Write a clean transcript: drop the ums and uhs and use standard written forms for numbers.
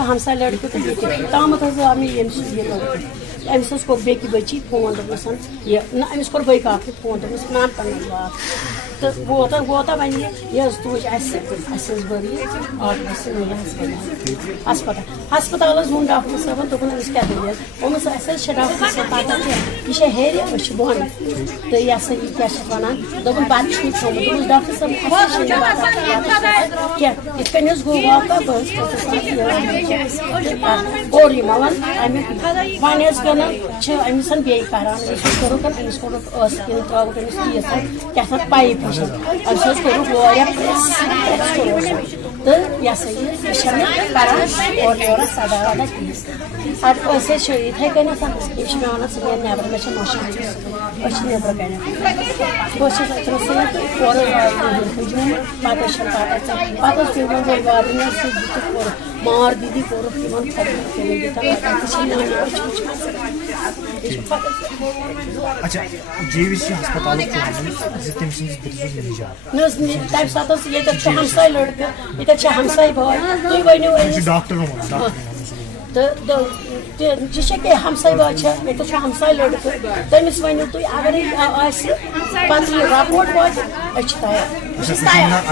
हमसा लड़के तमत अमिस कोर बेकी बची फोन दोपन ये अमिस कोर बई काफी फोन दोपस नाम पन बात तो वोता वन ये तुज बरी हस्पताल वो डॉक्टर साहब दोपन अमिस क्या दलिल दोपस डॉक्टर साहब पता यह हेर बोन तो यह सा यह क्या वन दोपन बात थोमुत डॉक्टर साहब क्या इत गो वाका बस और वन वन अमिस बे करान अमिस कोर त्रुक अमिस क्या पाइप अमिस तो यह सा यह करान और योर सदा वदा कहीं इथे कन मे वन सह नबर मे मशीन नबर कन बहुत मार दीदी कोर अच्छा जीवीसी अस्पताल तम सात हमसाय लड़के ये हमसाय भाई तुम वनो डॉक्टर तो यह हमसाय भाई ये हमसाय लड़के तमिस वनो तुम अगर पे रपोर्ट वात तैयार